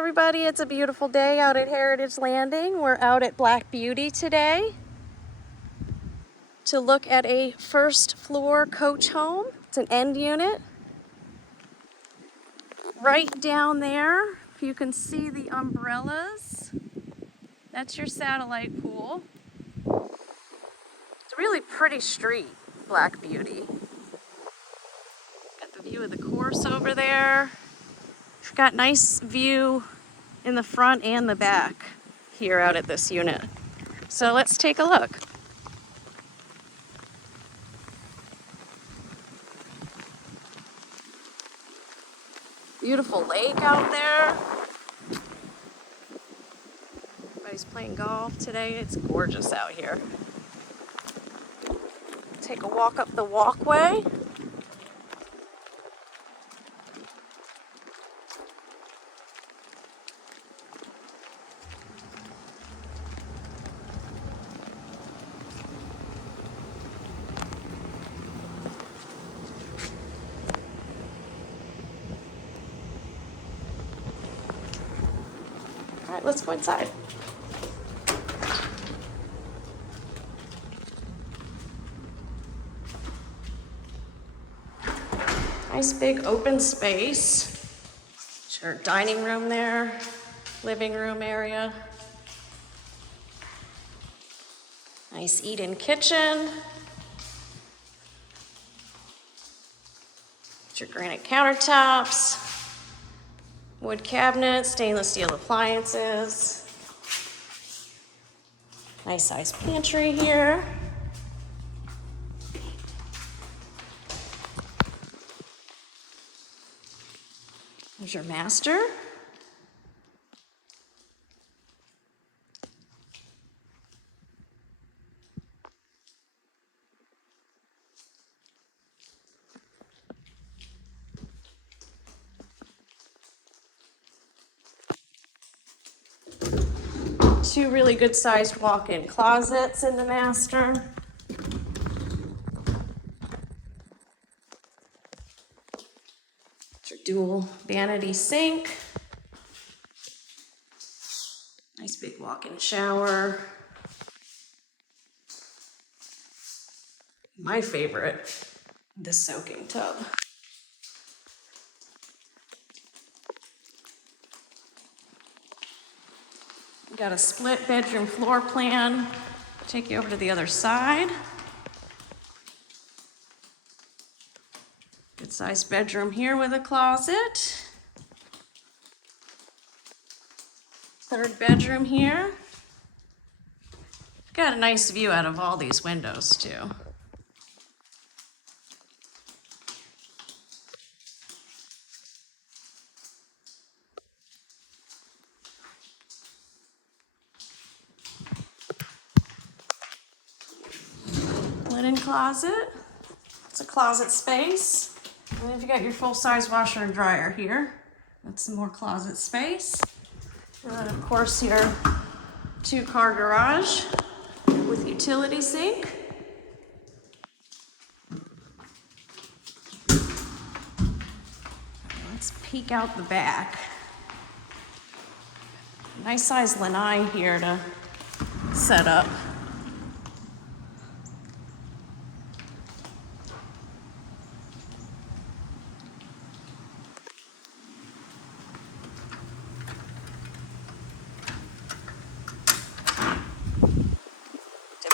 everybody, it's a beautiful day out at Heritage Landing. We're out at Black Beauty today to look at a first floor coach home. It's an end unit. Right down there, if you can see the umbrellas, that's your satellite pool. It's a really pretty street, Black Beauty. Got the view of the course over there. We've got nice view in the front and the back here out at this unit. So let's take a look. Beautiful lake out there. Everybody's playing golf today. It's gorgeous out here. Take a walk up the walkway. All right, let's go inside. Nice big open space. Sure, dining room there, living room area. Nice eat-in kitchen. Your granite countertops. Wood cabinets, stainless steel appliances. Nice sized pantry here. There's your master. Two really good sized walk-in closets in the master. It's your dual vanity sink. Nice big walk-in shower. My favorite, the soaking tub. Got a split bedroom floor plan. Take you over to the other side. Good sized bedroom here with a closet. Third bedroom here. Got a nice view out of all these windows too. Linen closet. It's a closet space. And then you've got your full-size washer and dryer here. That's some more closet space. And then of course your 2-car garage with utility sink. Let's peek out the back. Nice size lanai here to set up.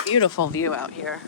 Beautiful view out here.